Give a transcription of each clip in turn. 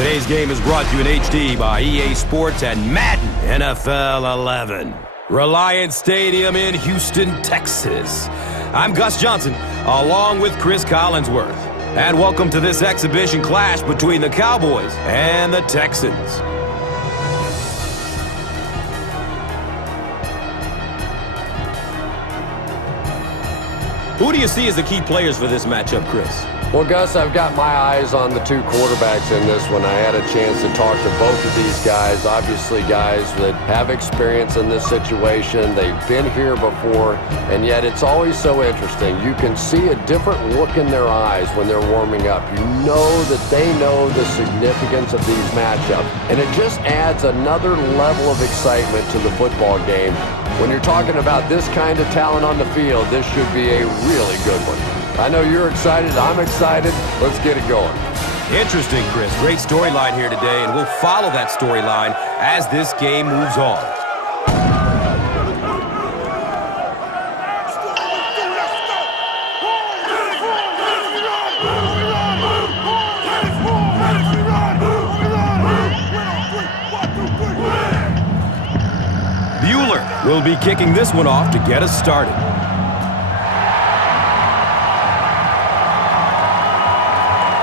Today's game is brought to you in HD by EA Sports and Madden NFL 11. Reliant Stadium in Houston, Texas. I'm Gus Johnson, along with Chris Collinsworth. And welcome to this exhibition clash between the Cowboys and the Texans. Who do you see as the key players for this matchup, Chris? Well, Gus, I've got my eyes on the two quarterbacks in this one. I had a chance to talk to both of these guys, obviously guys that have experience in this situation. They've been here before, and yet it's always so interesting. You can see a different look in their eyes when they're warming up. You know that they know the significance of these matchups, and it just adds another level of excitement to the football game. When you're talking about this kind of talent on the field, this should be a really good one. I know you're excited. I'm excited. Let's get it going. Interesting, Chris. Great storyline here today, and we'll follow that storyline as this game moves on. Bueller will be kicking this one off to get us started.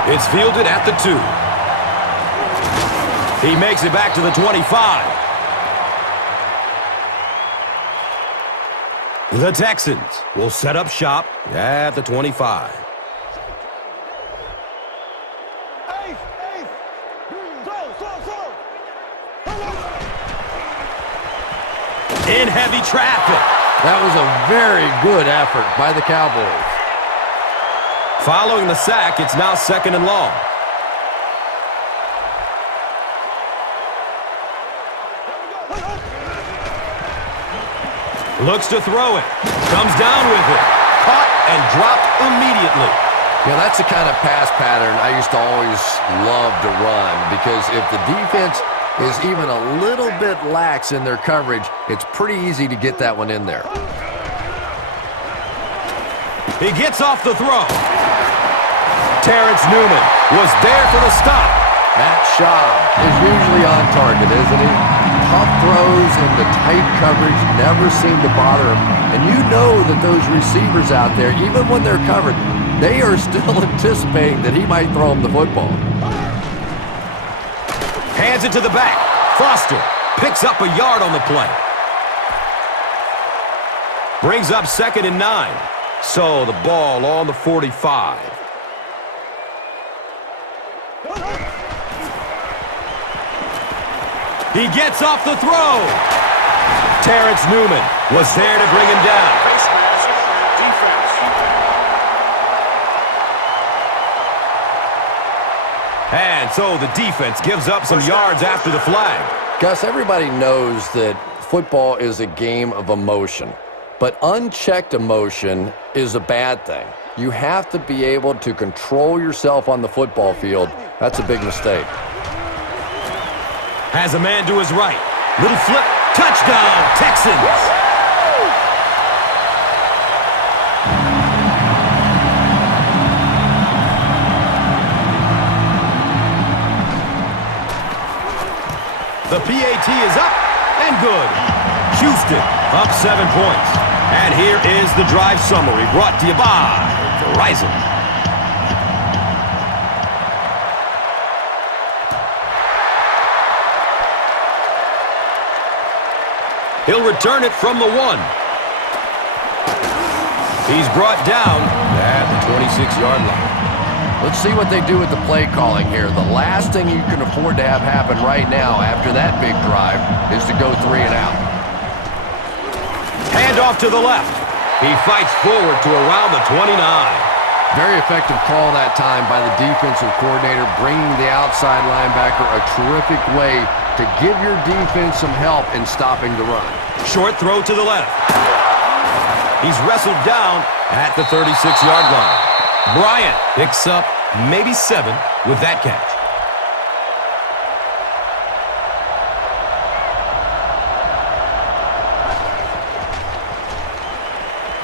It's fielded at the 2. He makes it back to the 25. The Texans will set up shop at the 25. In heavy traffic. That was a very good effort by the Cowboys. Following the sack, it's now 2nd and long. Looks to throw it. Comes down with it. Caught and dropped immediately. Yeah, that's the kind of pass pattern I used to always love to run, because if the defense is even a little bit lax in their coverage, it's pretty easy to get that one in there. He gets off the throw. Terrence Newman was there for the stop. Matt Schaub is usually on target, isn't he? Tough throws into tight coverage never seem to bother him. And you know that those receivers out there, even when they're covered, they are still anticipating that he might throw him the football. Hands it to the back. Foster picks up a yard on the play. Brings up 2nd and 9. So the ball on the 45. He gets off the throw. Terrence Newman was there to bring him down. And so the defense gives up some yards after the flag. Gus, everybody knows that football is a game of emotion, but unchecked emotion is a bad thing. You have to be able to control yourself on the football field. That's a big mistake. Has a man to his right. Little flip. Touchdown, Texans. The PAT is up and good. Houston up 7 points. And here is the drive summary brought to you by Verizon. He'll return it from the 1. He's brought down at the 26-yard line. Let's see what they do with the play calling here. The last thing you can afford to have happen right now after that big drive is to go 3 and out. Hand off to the left. He fights forward to around the 29. Very effective call that time by the defensive coordinator, bringing the outside linebacker, a terrific way to give your defense some help in stopping the run. Short throw to the left. He's wrestled down at the 36-yard line. Bryant picks up maybe 7 with that catch.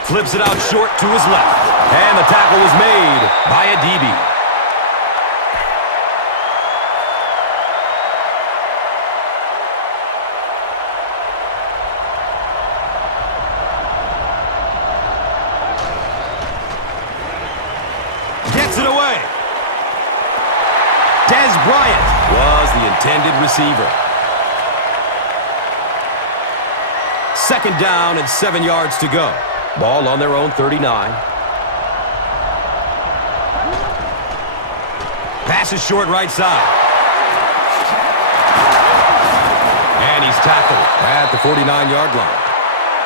Flips it out short to his left. And the tackle was made by a DB. Bryant was the intended receiver. Second down and 7 yards to go. Ball on their own 39. Pass is short right side. And he's tackled at the 49-yard line.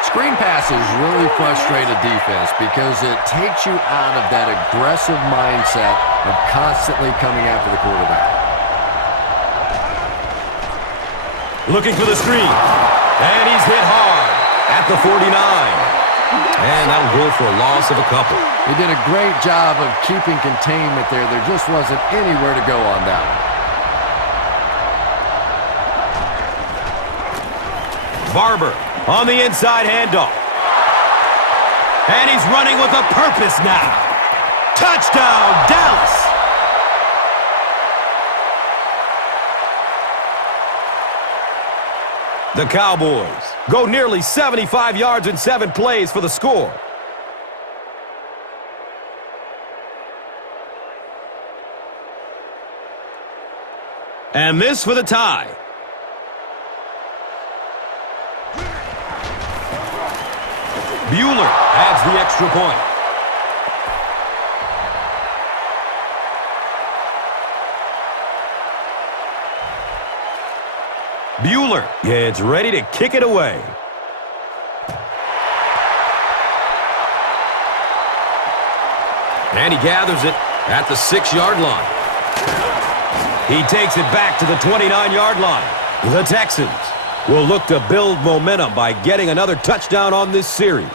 Screen passes really frustrate a defense because it takes you out of that aggressive mindset of constantly coming after the quarterback. Looking for the screen. And he's hit hard at the 49. And that'll go for a loss of a couple. He did a great job of keeping containment there. There just wasn't anywhere to go on that one. Barber on the inside handoff. And he's running with a purpose now. Touchdown, Dallas! The Cowboys go nearly 75 yards in 7 plays for the score. And this for the tie. Bueller adds the extra point. Bueller gets ready to kick it away. And he gathers it at the 6-yard line. He takes it back to the 29-yard line. The Texans will look to build momentum by getting another touchdown on this series.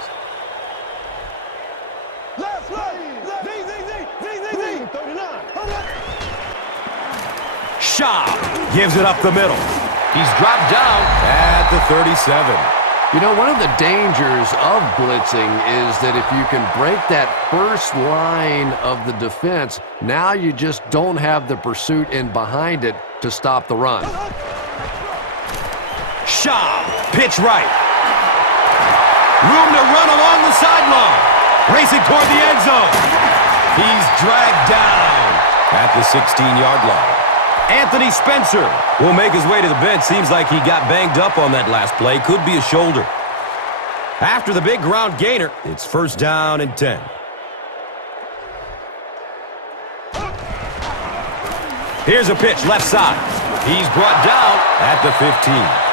Shaw gives it up the middle. He's dropped down at the 37. You know, one of the dangers of blitzing is that if you can break that first line of the defense, now you just don't have the pursuit in behind it to stop the run. Shaw, pitch right. Room to run along the sideline. Racing toward the end zone. He's dragged down at the 16-yard line. Anthony Spencer will make his way to the bench. Seems like he got banged up on that last play. Could be a shoulder. After the big ground gainer, it's first down and 10. Here's a pitch left side. He's brought down at the 15.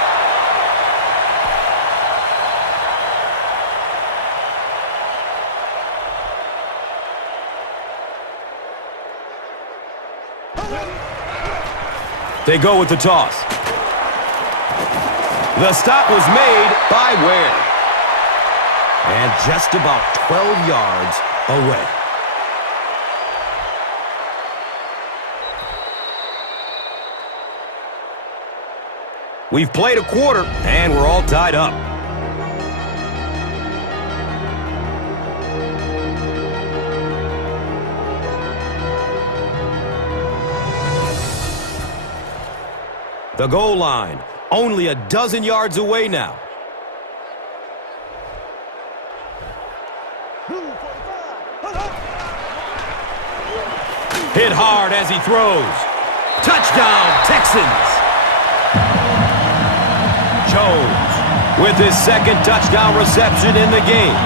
They go with the toss. The stop was made by Ware. And just about 12 yards away. We've played a quarter, and we're all tied up. The goal line, only a dozen yards away now. Hit hard as he throws. Touchdown, Texans! Jones with his second touchdown reception in the game.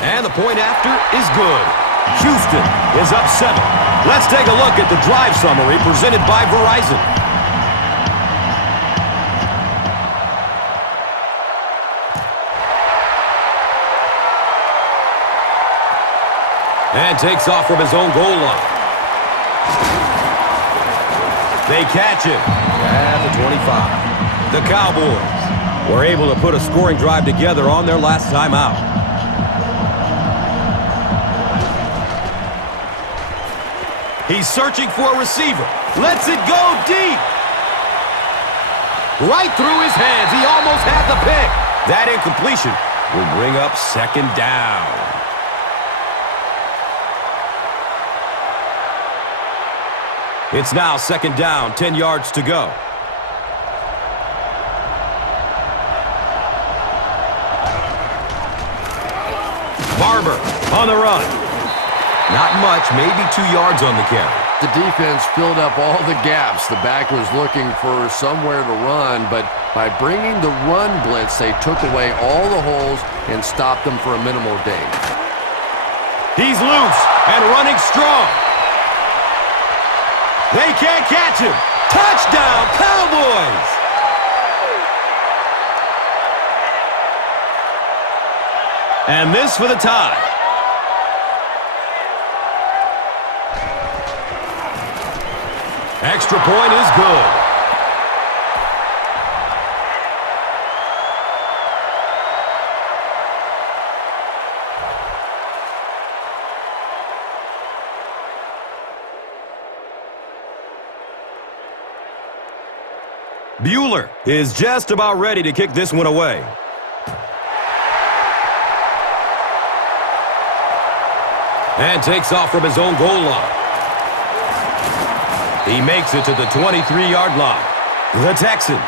And the point after is good. Houston is up 7. Let's take a look at the drive summary presented by Verizon. And takes off from his own goal line. They catch him at the 25. The Cowboys were able to put a scoring drive together on their last time out. He's searching for a receiver. Lets it go deep. Right through his hands. He almost had the pick. That incompletion will bring up second down. It's now 2nd down, 10 yards to go. Barber on the run. Not much, maybe 2 yards on the carry. The defense filled up all the gaps. The back was looking for somewhere to run, but by bringing the run blitz, they took away all the holes and stopped them for a minimal gain. He's loose and running strong. They can't catch him. Touchdown, Cowboys! And this for the tie. Extra point is good. Bueller is just about ready to kick this one away. And takes off from his own goal line. He makes it to the 23-yard line. The Texans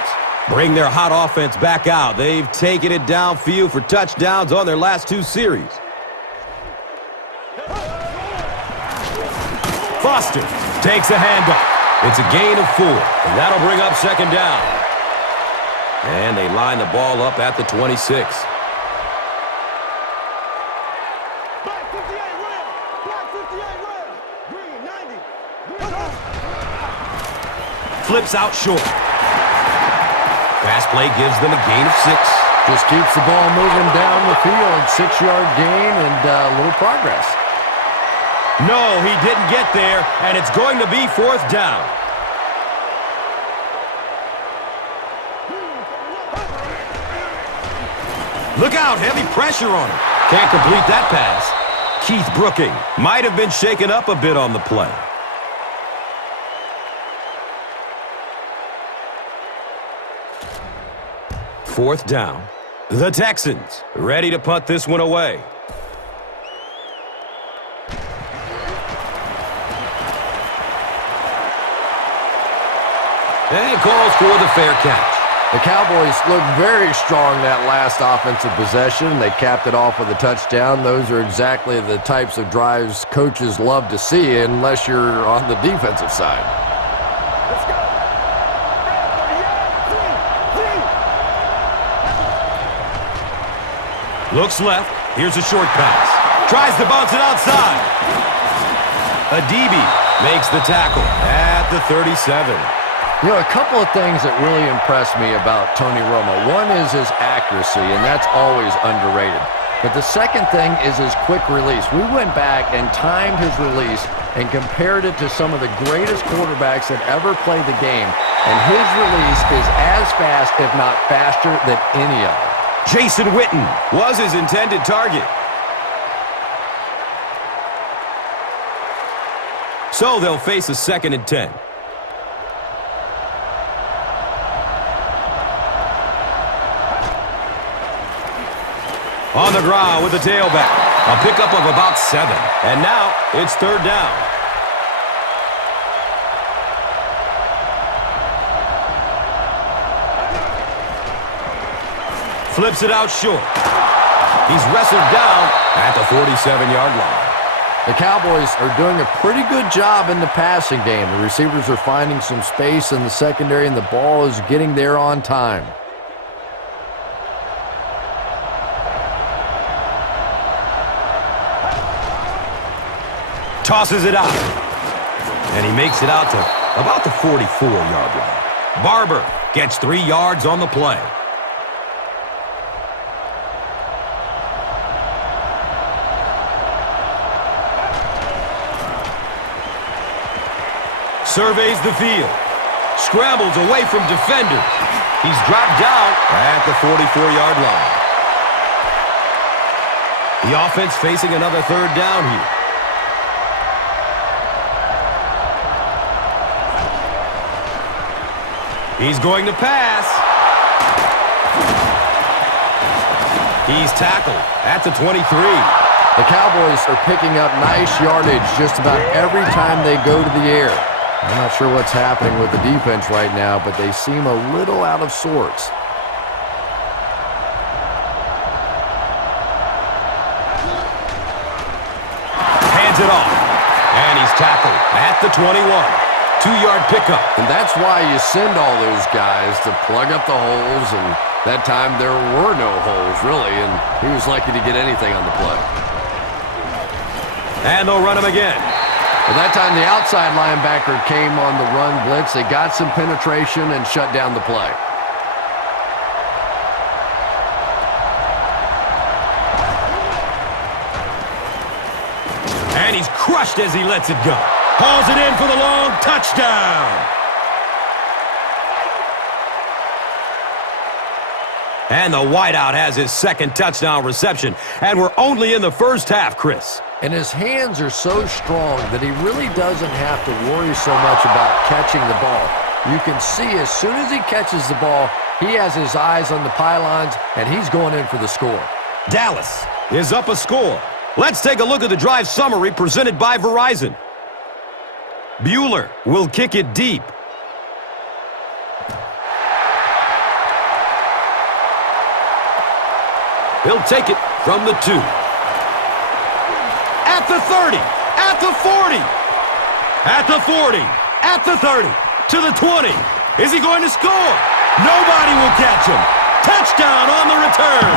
bring their hot offense back out. They've taken it downfield for touchdowns on their last 2 series. Foster takes a handoff. It's a gain of 4, and that'll bring up 2nd down. And they line the ball up at the 26. Flips out short. Pass play gives them a gain of 6. Just keeps the ball moving down the field. 6-yard gain and a little progress. No, he didn't get there, and it's going to be 4th down. Look out, heavy pressure on him. Can't complete that pass. Keith Brooking might have been shaken up a bit on the play. Fourth down. The Texans ready to punt this one away. And calls for the fair catch. The Cowboys looked very strong that last offensive possession. They capped it off with a touchdown. Those are exactly the types of drives coaches love to see unless you're on the defensive side. Let's go. Looks left. Here's a short pass. Tries to bounce it outside. Adibi makes the tackle at the 37. You know, a couple of things that really impressed me about Tony Romo. One is his accuracy, and that's always underrated. But the second thing is his quick release. We went back and timed his release and compared it to some of the greatest quarterbacks that ever played the game. And his release is as fast, if not faster, than any of them. Jason Witten was his intended target. So they'll face a 2nd and 10. On the ground with the tailback. A pickup of about 7. And now it's 3rd down. Flips it out short. He's wrestled down at the 47-yard line. The Cowboys are doing a pretty good job in the passing game. The receivers are finding some space in the secondary, and the ball is getting there on time. Tosses it out. And he makes it out to about the 44-yard line. Barber gets 3 yards on the play. Surveys the field. Scrambles away from defenders. He's dropped down at the 44-yard line. The offense facing another 3rd down here. He's going to pass. He's tackled at the 23. The Cowboys are picking up nice yardage just about every time they go to the air. I'm not sure what's happening with the defense right now, but they seem a little out of sorts. Hands it off. And he's tackled at the 21. 2-yard pickup. And that's why you send all those guys to plug up the holes, and that time there were no holes, really, and he was lucky to get anything on the play. And they'll run him again. Well, that time the outside linebacker came on the run blitz. They got some penetration and shut down the play. And he's crushed as he lets it go. Hauls it in for the long touchdown. And the wideout has his second touchdown reception. And we're only in the first half, Chris. And his hands are so strong that he really doesn't have to worry so much about catching the ball. You can see as soon as he catches the ball, he has his eyes on the pylons, and he's going in for the score. Dallas is up a score. Let's take a look at the drive summary presented by Verizon. Bueller will kick it deep. He'll take it from the 2. At the 30, at the 40, at the 40, at the 30, to the 20. Is he going to score? Nobody will catch him. Touchdown on the return.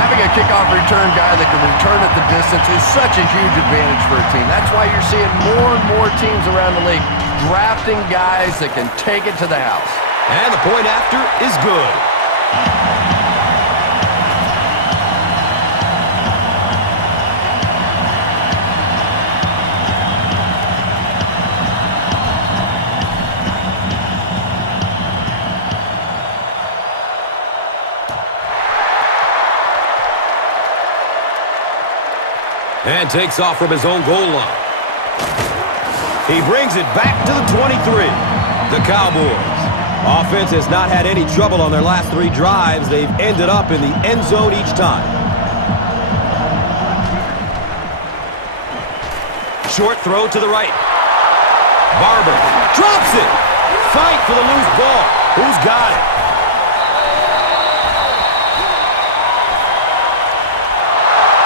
Having a kickoff return guy that can return at the distance is such a huge advantage for a team. That's why you're seeing more and more teams around the league drafting guys that can take it to the house. And the point after is good. And takes off from his own goal line. He brings it back to the 23. The Cowboys. Offense has not had any trouble on their last 3 drives. They've ended up in the end zone each time. Short throw to the right. Barber drops it. Fight for the loose ball. Who's got it?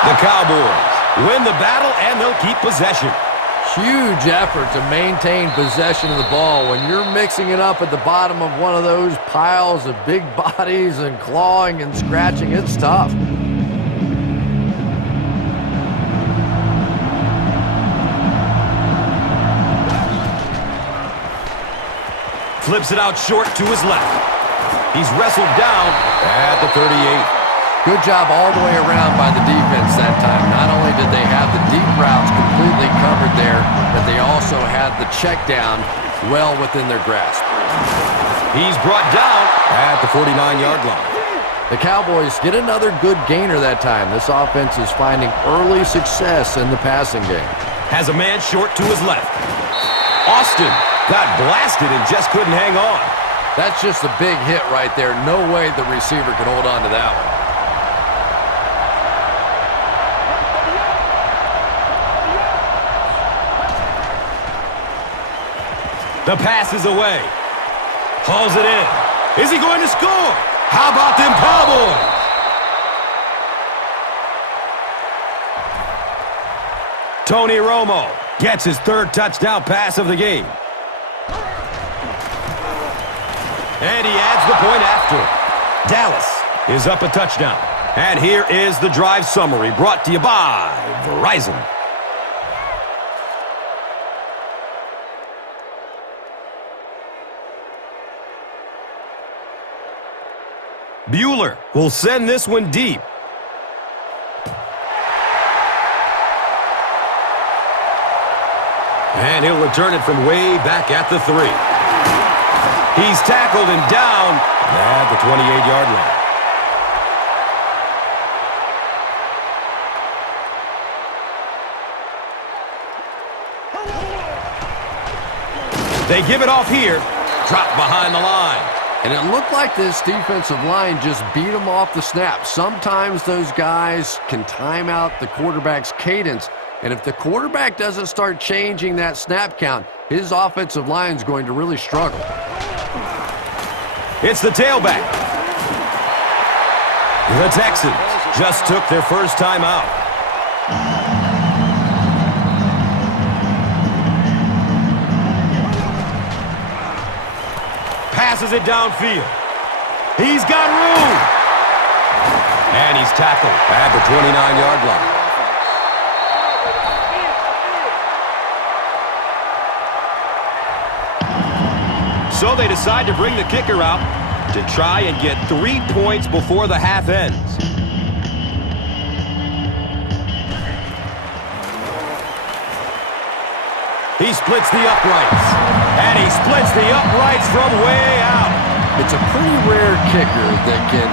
The Cowboys win the battle, and they'll keep possession. Huge effort to maintain possession of the ball. When you're mixing it up at the bottom of one of those piles of big bodies and clawing and scratching, it's tough. Flips it out short to his left. He's wrestled down at the 38. Good job all the way around by the defense that time. Not only did they have the deep routes completely covered there, but they also had the check down well within their grasp. He's brought down at the 49-yard line. The Cowboys get another good gainer that time. This offense is finding early success in the passing game. Has a man short to his left. Austin got blasted and just couldn't hang on. That's just a big hit right there. No way the receiver could hold on to that one. The pass is away. Hauls it in. Is he going to score? How about them Cowboys? Tony Romo gets his 3rd touchdown pass of the game. And he adds the point after. Dallas is up a touchdown. And here is the drive summary brought to you by Verizon. Bueller will send this one deep. And he'll return it from way back at the 3. He's tackled and down at the 28-yard line. They give it off here. Dropped behind the line. And it looked like this defensive line just beat them off the snap. Sometimes those guys can time out the quarterback's cadence And if the quarterback doesn't start changing that snap count, his offensive line is going to really struggle. It's the tailback. The Texans just took their first time out. Passes it downfield. He's got room. And he's tackled at the 29-yard line. So they decide to bring the kicker out to try and get 3 points before the half ends. He splits the uprights. And he splits the uprights from way out. It's a pretty rare kicker that can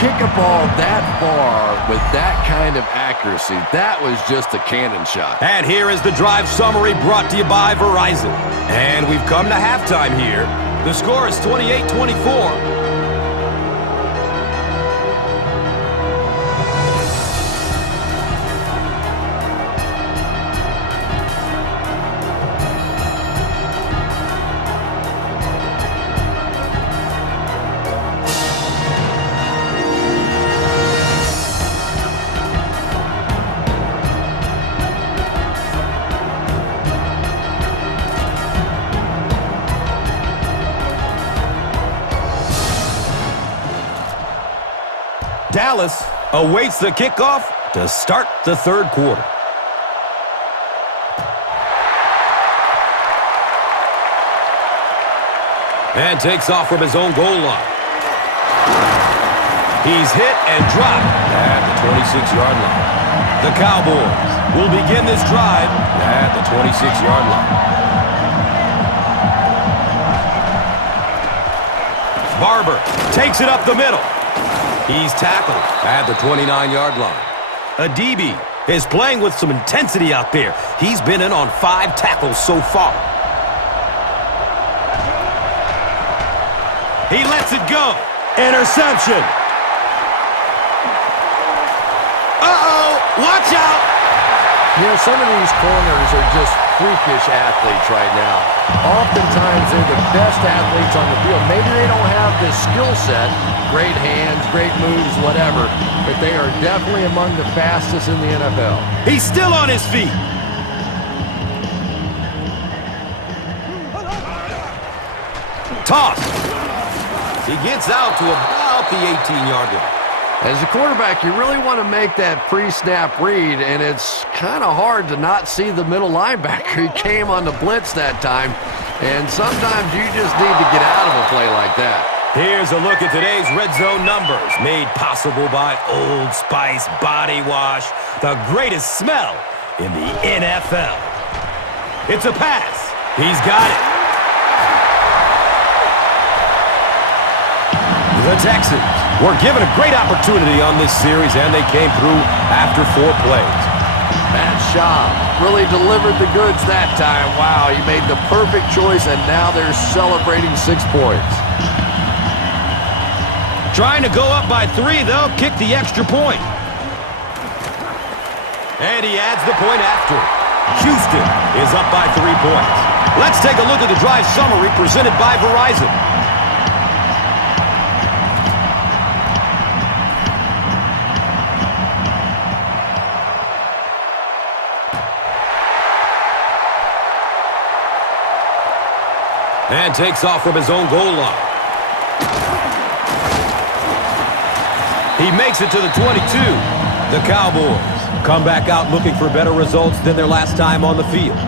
kick a ball that far with that kind of accuracy. That was just a cannon shot. And here is the drive summary brought to you by Verizon. And we've come to halftime here. The score is 28-24. Dallas awaits the kickoff to start the third quarter. And takes off from his own goal line. He's hit and dropped at the 26-yard line. The Cowboys will begin this drive at the 26-yard line. Barber takes it up the middle. He's tackled at the 29-yard line. A DB is playing with some intensity out there. He's been in on 5 tackles so far. He lets it go. Interception. Uh-oh, watch out. You know, some of these corners are just freakish athletes right now. Oftentimes, they're the best athletes on the field. Maybe they don't have the skill set, great hands, great moves, whatever, but they are definitely among the fastest in the NFL. He's still on his feet. Toss. He gets out to about the 18-yard line. As a quarterback, you really want to make that pre-snap read, and it's kind of hard to not see the middle linebacker. He came on the blitz that time, and sometimes you just need to get out of a play like that. Here's a look at today's red zone numbers, made possible by Old Spice Body Wash, the greatest smell in the NFL. It's a pass. He's got it. The Texans were given a great opportunity on this series, and they came through after 4 plays. Matt Schaub really delivered the goods that time. Wow, he made the perfect choice, and now they're celebrating 6 points. Trying to go up by 3, they'll kick the extra point. And he adds the point after. Houston is up by 3 points. Let's take a look at the drive summary presented by Verizon. And takes off from his own goal line. He makes it to the 22. The Cowboys come back out looking for better results than their last time on the field.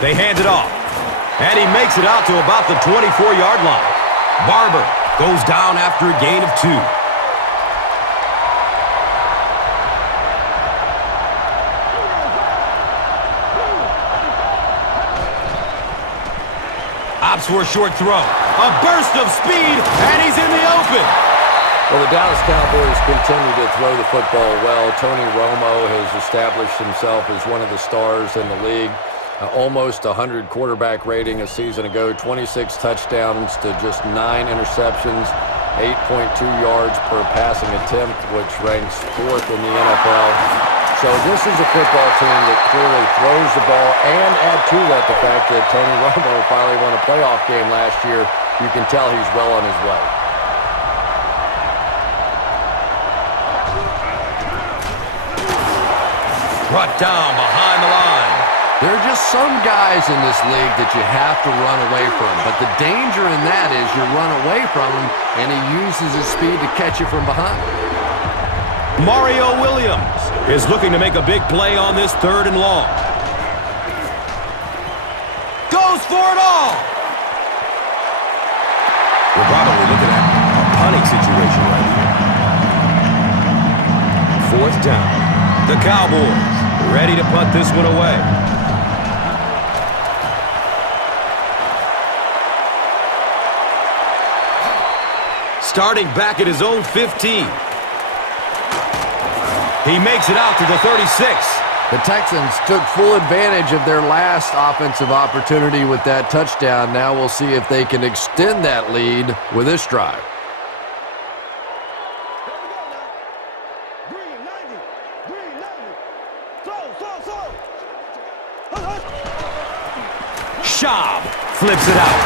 They hand it off. And he makes it out to about the 24-yard line. Barber goes down after a gain of 2. Opts for a short throw. A burst of speed, and he's in the open. Well, the Dallas Cowboys continue to throw the football well. Tony Romo has established himself as one of the stars in the league. Almost 100 quarterback rating a season ago, 26 touchdowns to just 9 interceptions. 8.2 yards per passing attempt, which ranks 4th in the NFL. So this is a football team that clearly throws the ball, and add to that the fact that Tony Romo finally won a playoff game last year. You can tell he's well on his way. Brought down behind the line. There are just some guys in this league that you have to run away from, but the danger in that is you run away from him, and he uses his speed to catch you from behind. Mario Williams is looking to make a big play on this 3rd and long. Goes for it all. We're probably looking at a punting situation right here. 4th down. The Cowboys ready to punt this one away. Starting back at his own 15. He makes it out to the 36. The Texans took full advantage of their last offensive opportunity with that touchdown. Now we'll see if they can extend that lead with this drive. Schaub flips it out.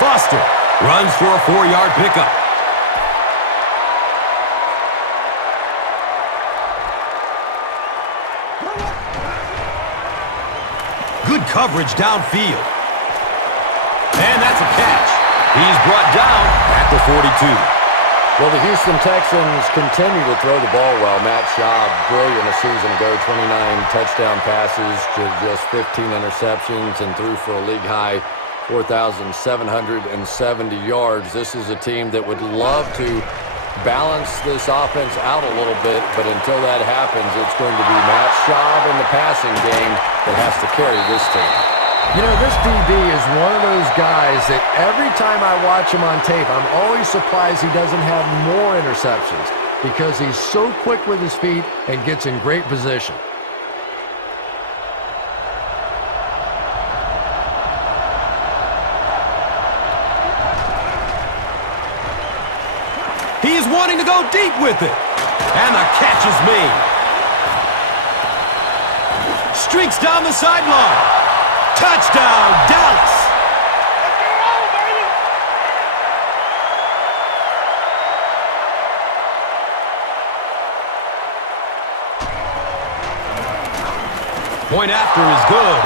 Foster runs for a 4-yard pickup. Good coverage downfield. And that's a catch. He's brought down at the 42. Well, the Houston Texans continue to throw the ball well. Matt Schaub, brilliant a season ago, 29 touchdown passes to just 15 interceptions and threw for a league-high 4,770 yards. This is a team that would love to balance this offense out a little bit, but until that happens, it's going to be Matt Schaub in the passing game that has to carry this team. You know, this DB is one of those guys that every time I watch him on tape, I'm always surprised he doesn't have more interceptions because he's so quick with his feet and gets in great position. He is wanting to go deep with it. And the catch is made. Streaks down the sideline. Touchdown, Dallas. Point after is good.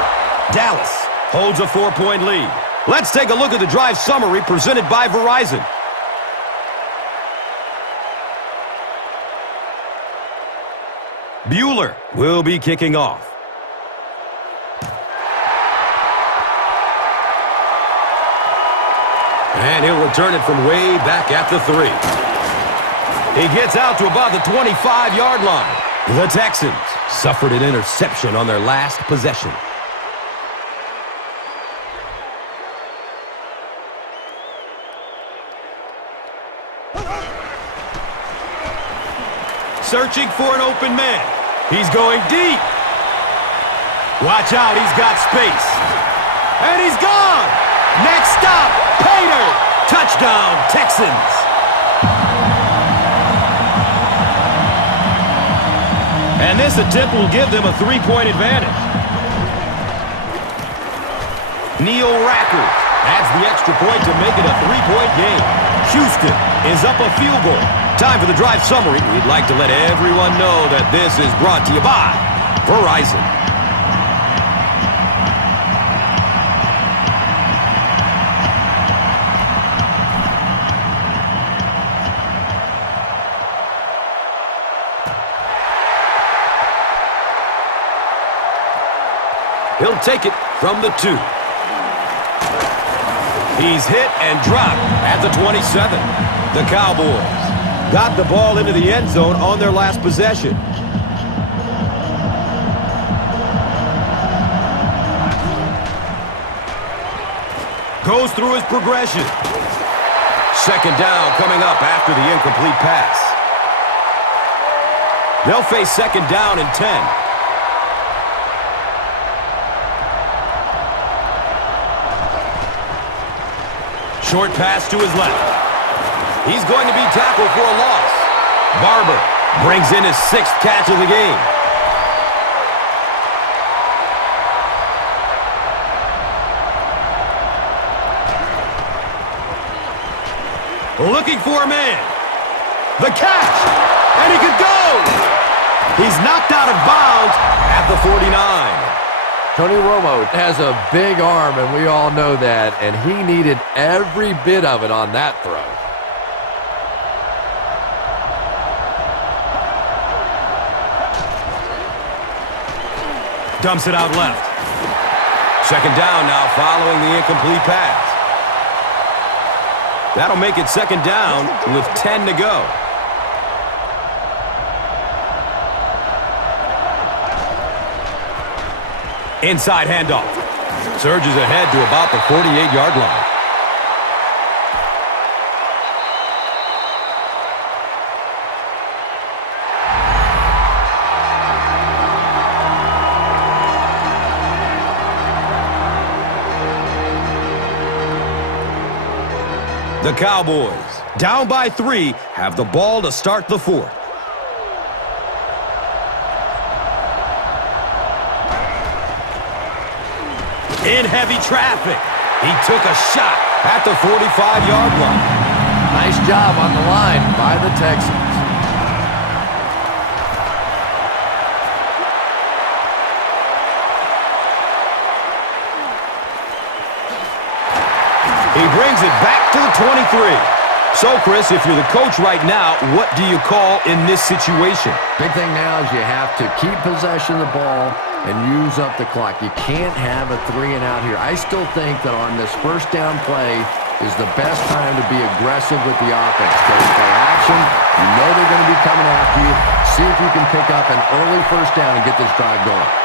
Dallas holds a 4-point lead. Let's take a look at the drive summary presented by Verizon. Bueller will be kicking off. And he'll return it from way back at the 3. He gets out to about the 25-yard line. The Texans suffered an interception on their last possession. Searching for an open man. He's going deep. Watch out, he's got space. And he's gone. Next stop, Pater. Touchdown, Texans. And this attempt will give them a 3-point advantage. Neil Rackers adds the extra point to make it a 3-point game. Houston is up a field goal. Time for the drive summary. We'd like to let everyone know that this is brought to you by Verizon. He'll take it from the 2. He's hit and dropped at the 27. The Cowboys got the ball into the end zone on their last possession. Goes through his progression. Second down coming up after the incomplete pass. They'll face second down and 10. Short pass to his left. He's going to be tackled for a loss. Barber brings in his 6th catch of the game. Looking for a man. The catch. And he could go. He's knocked out of bounds at the 49. Tony Romo has a big arm, and we all know that, and he needed every bit of it on that throw. Dumps it out left. Second down now following the incomplete pass. That'll make it second down with 10 to go. Inside handoff. Surges ahead to about the 48-yard line. The Cowboys, down by 3, have the ball to start the 4th. In heavy traffic. He took a shot at the 45-yard line. Nice job on the line by the Texans. He brings it back to the 23. So, Chris, if you're the coach right now, what do you call in this situation? Big thing now is you have to keep possession of the ball and use up the clock. You can't have a 3-and-out here. I still think that on this first down play is the best time to be aggressive with the offense. Go play action. You know they're going to be coming after you. See if you can pick up an early first down and get this drive going.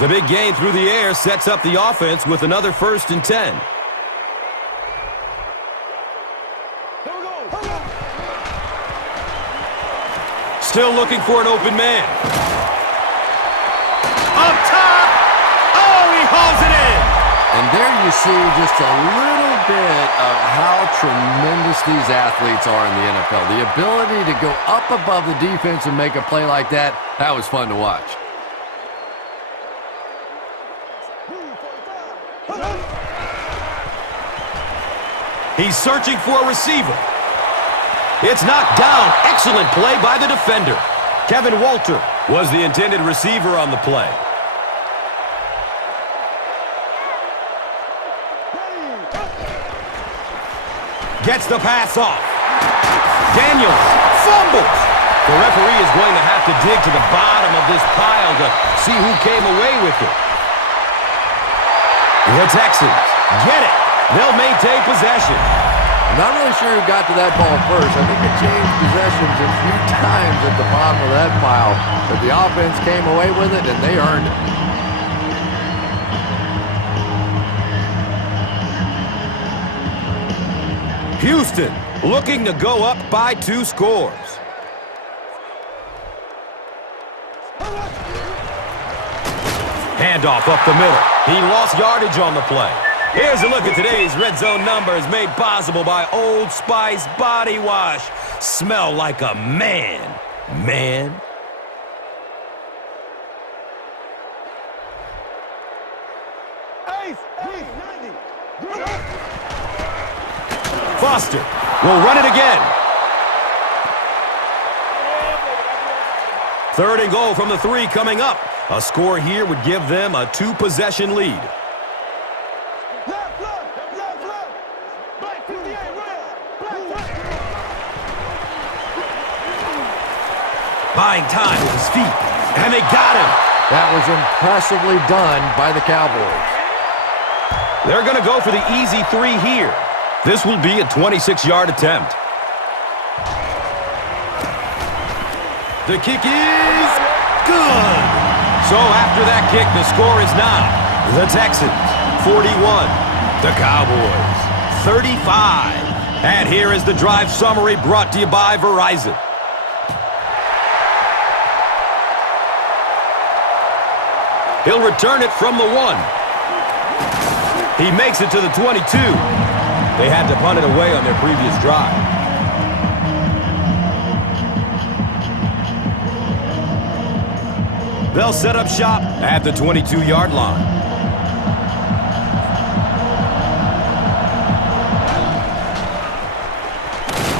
The big gain through the air sets up the offense with another 1st and 10. Still looking for an open man. Up top! Oh, he hauls it in! And there you see just a little bit of how tremendous these athletes are in the NFL. The ability to go up above the defense and make a play like that, that was fun to watch. He's searching for a receiver. It's knocked down. Excellent play by the defender. Kevin Walter was the intended receiver on the play. Gets the pass off. Daniels fumbles. The referee is going to have to dig to the bottom of this pile to see who came away with it. The Texans get it. They'll maintain possession. I'm not really sure who got to that ball first. I think it changed possessions a few times at the bottom of that pile, but the offense came away with it, and they earned it. Houston looking to go up by 2 scores. Handoff up the middle. He lost yardage on the play. Here's a look at today's red zone numbers made possible by Old Spice Body Wash. Smell like a man. Man. Foster will run it again. 3rd and goal from the 3 coming up. A score here would give them a 2-possession lead. Buying time with his feet, and they got him. That was impressively done by the Cowboys. They're going to go for the easy 3 here. This will be a 26-yard attempt. The kick is good. So after that kick, the score is now the Texans 41, the Cowboys 35. And here is the drive summary brought to you by Verizon. He'll return it from the 1. He makes it to the 22. They had to punt it away on their previous drive. They'll set up shop at the 22-yard line.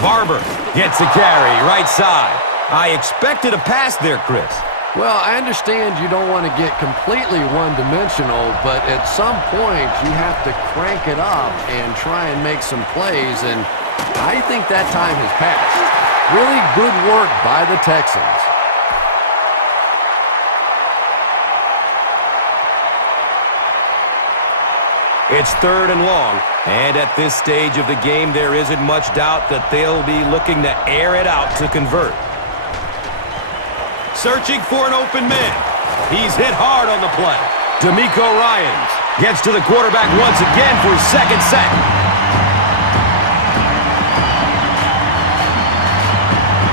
Barber gets a carry, right side. I expected a pass there, Chris. Well, I understand you don't want to get completely one-dimensional, but at some point you have to crank it up and try and make some plays, and I think that time has passed. Really good work by the Texans. It's 3rd and long, and at this stage of the game, there isn't much doubt that they'll be looking to air it out to convert. Searching for an open man. He's hit hard on the play. D'Amico Ryans gets to the quarterback once again for his second sack.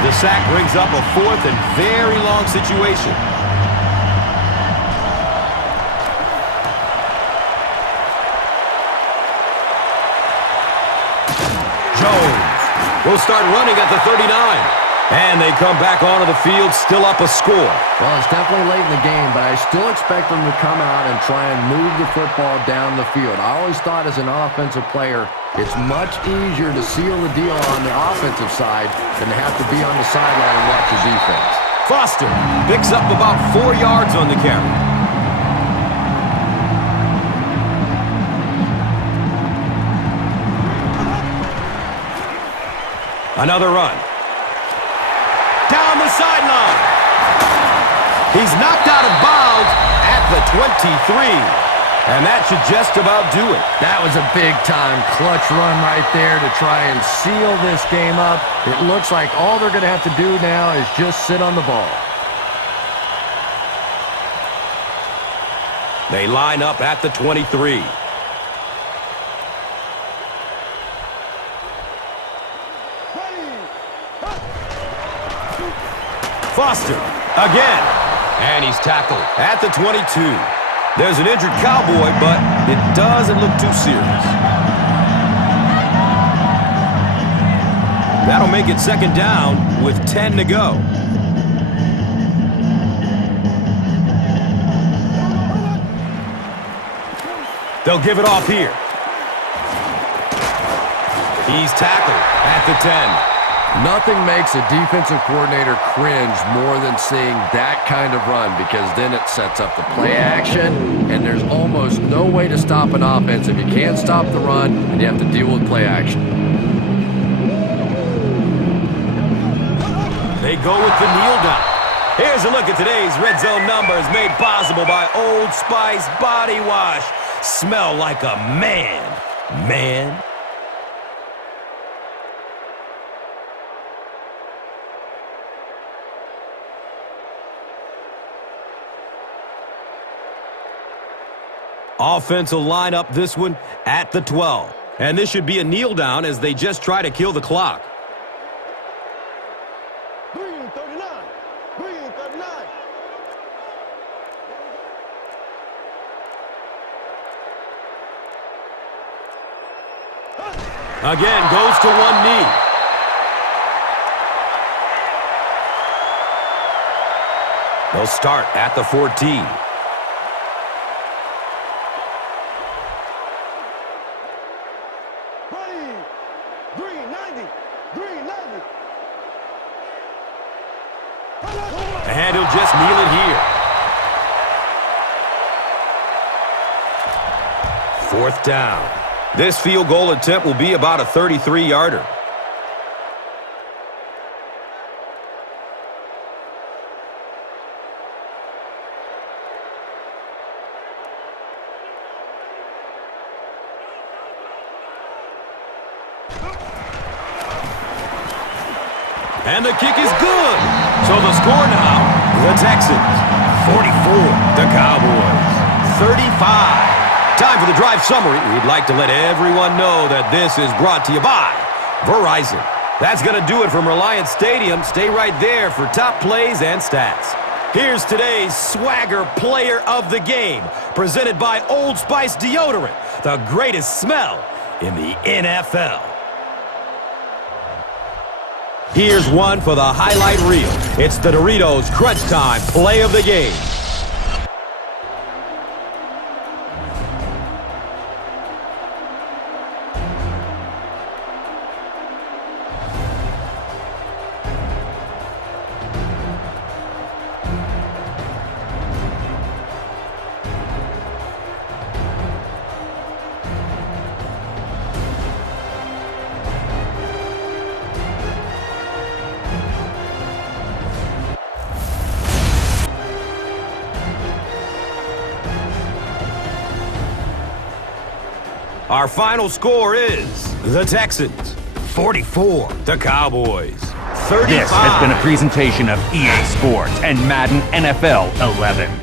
The sack brings up a 4th and very long situation. Jones will start running at the 39. And they come back onto the field, still up a score. Well, it's definitely late in the game, but I still expect them to come out and try and move the football down the field. I always thought as an offensive player, it's much easier to seal the deal on the offensive side than to have to be on the sideline and watch your defense. Foster picks up about 4 yards on the carry. Another run. Down the sideline. He's knocked out of bounds at the 23. And that should just about do it. That was a big-time clutch run right there to try and seal this game up. It looks like all they're going to have to do now is just sit on the ball. They line up at the 23. Foster again, and he's tackled at the 22. There's an injured Cowboy, but it doesn't look too serious. That'll make it 2nd down with 10 to go. They'll give it off here. He's tackled at the 10. Nothing makes a defensive coordinator cringe more than seeing that kind of run, because then it sets up the play action, and there's almost no way to stop an offense if you can't stop the run and you have to deal with play action. They go with the kneel down. Here's a look at today's Red Zone numbers made possible by Old Spice Body Wash. Smell like a man, man. Offense will line up this one at the 12. And this should be a kneel down as they just try to kill the clock. 3:39. 3:39. Again, goes to one knee. They'll start at the 14. And he'll just kneel it here. 4th down. This field goal attempt will be about a 33-yarder. And the kick is good. So the score now, the Texans 44, the Cowboys 35. Time for the drive summary. We'd like to let everyone know that this is brought to you by Verizon. That's going to do it from Reliance Stadium. Stay right there for top plays and stats. Here's today's Swagger Player of the Game, presented by Old Spice Deodorant, the greatest smell in the NFL. Here's one for the highlight reel. It's the Doritos Crunch Time Play of the Game. Our final score is the Texans 44, the Cowboys 35. This has been a presentation of EA Sports and Madden NFL 11.